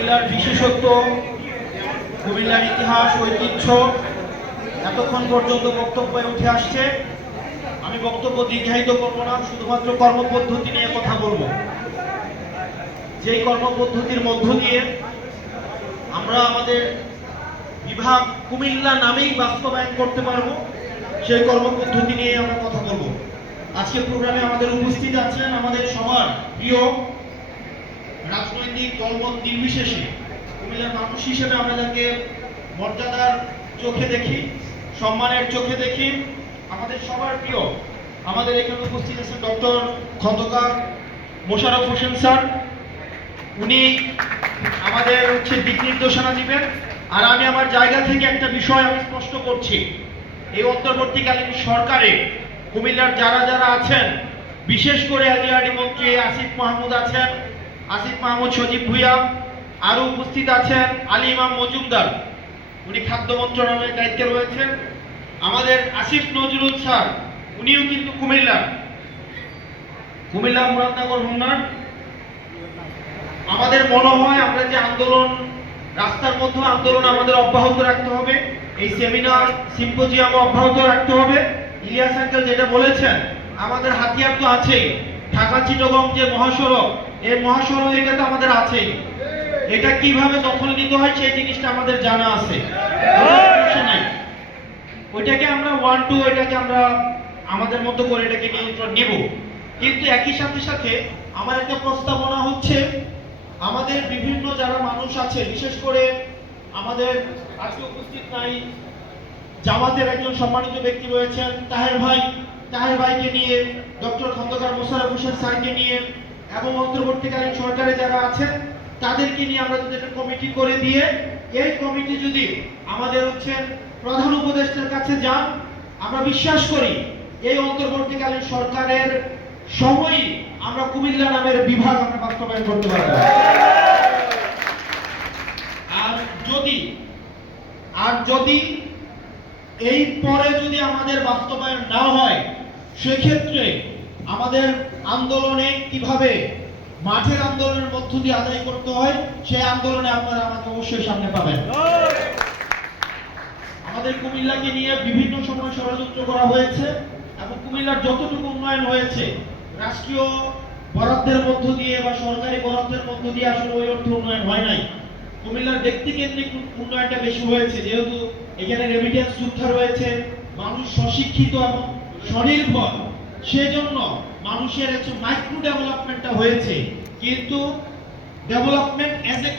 কুমিল্লার বিশেষত্ব, কুমিল্লার ইতিহাস, ঐতিহ্য এতক্ষণ পর্যন্ত বক্তব্যে উঠে আসছে। আমি বক্তব্য দীর্ঘায়িত করব না, শুধুমাত্র কর্মপদ্ধতি নিয়ে কথা বলবো। যেই কর্মপদ্ধতির মধ্য দিয়ে আমরা আমাদের বিভাগ কুমিল্লা নামেই বাস্তবায়ন করতে পারবো, সেই কর্মপদ্ধতি নিয়ে আমরা কথা বলবো। আজকে প্রোগ্রামে আমাদের উপস্থিত আছেন আমাদের সবার প্রিয়, রাজনৈতিক দলমত নির্বিশেষে কুমিল্লার মানুষ হিসেবে আমরা যাকে মর্যাদার চোখে দেখি, সম্মানের চোখে দেখি, আমাদের সবার প্রিয় আমাদের এখানে উপস্থিত আছেন ডক্টর খন্দকার মোশাররফ হোসেন স্যার। উনি আমাদের দিক নির্দেশনা দিবেন। আর আমি আমার জায়গা থেকে একটা বিষয় আমি স্পষ্ট করছি, এই অন্তর্বর্তীকালীন সরকারে কুমিল্লার যারা যারা আছেন, বিশেষ করে এলজিআরডি মন্ত্রী আসিফ মাহমুদ আছেন, আসিফ মাহমুদ সজীব ভুইয়া, আরো উপস্থিত আছেন আলী ইমাম মজুমদার, উনি খাদ্য মন্ত্রণালয়ের দায়িত্বে রয়েছেন। আমাদের আসিফ নজরুল স্যার, উনিও কিন্তু কুমিল্লা মুরাদনগর হোমনার। আমাদের মনে হয় আমরা যে আন্দোলন, রাস্তার মধ্যে আন্দোলন আমাদের অব্যাহত রাখতে হবে, এই সেমিনার সিম্পোজিয়াম অব্যাহত রাখতে হবে। ইলিয়াস আঙ্কেল যেটা বলেছেন, আমাদের হাতিয়ার তো আছেই, ঢাকা চিটাগং যে মহাসড়ক, এই মহাসড়ক এটা তো আমাদের আছেই। এটা কিভাবে দখল নিতে হয় সেই জিনিসটা আমাদের জানা আছে, ওইটাকে আমরা এটাকে আমরা আমাদের মতো করে এটাকে নিয়ন্ত্রণ নিব। কিন্তু একই সাথে সাথে আমার একটা প্রস্তাবনা হচ্ছে, আমাদের বিভিন্ন যারা মানুষ আছে, বিশেষ করে আমাদের আজকে উপস্থিত নাই জামাতের একজন সম্মানিত ব্যক্তি রয়েছেন তাহের ভাইকে নিয়ে, ডক্টর খন্দকার মোশাররফ হোসেন স্যারকে নিয়ে, এবং অন্তর্বর্তীকালীন সরকারে যারা আছেন তাদেরকে নিয়ে আমরা যদি একটা কমিটি করে দিয়ে, এই কমিটি যদি আমাদের প্রধান উপদেষ্টার কাছে যান, আমরা বিশ্বাস করি এই অন্তর্বর্তীকালীন সরকারের সময়ই আমরা কুমিল্লা নামের বিভাগ আমরা বাস্তবায়ন করতে পারবো। আর যদি এই পরে যদি আমাদের বাস্তবায়ন না হয়, সেক্ষেত্রে আমাদের আন্দোলনে কিভাবে মাঠের আন্দোলনের মধ্য দিয়ে আদায় করতে হয়, সেই আন্দোলনে আপনারা আমাকে অবশ্যই সামনে পাবেন। আমাদের কুমিল্লাকে নিয়ে বিভিন্ন সময় ষড়যন্ত্র করা হয়েছে, এবং কুমিল্লার যতটুকু উন্নয়ন হয়েছে রাষ্ট্রীয় বরাদ্দের মধ্য দিয়ে বা সরকারি বরাদ্দের মধ্য দিয়ে আসলে ওই অর্থ উন্নয়ন হয় নাই। কুমিল্লার ব্যক্তিকেন্দ্রিক উন্নয়নটা বেশি হয়েছে, যেহেতু এখানে রেমিটেন্স যোদ্ধা রয়েছে, মানুষ স্বশিক্ষিত এবং স্বনির্ভর, সেজন্য মানুষের মাইক্রো ডেভেলপমেন্টটা হয়েছে। কিন্তু ডেভেলপমেন্ট এজ এ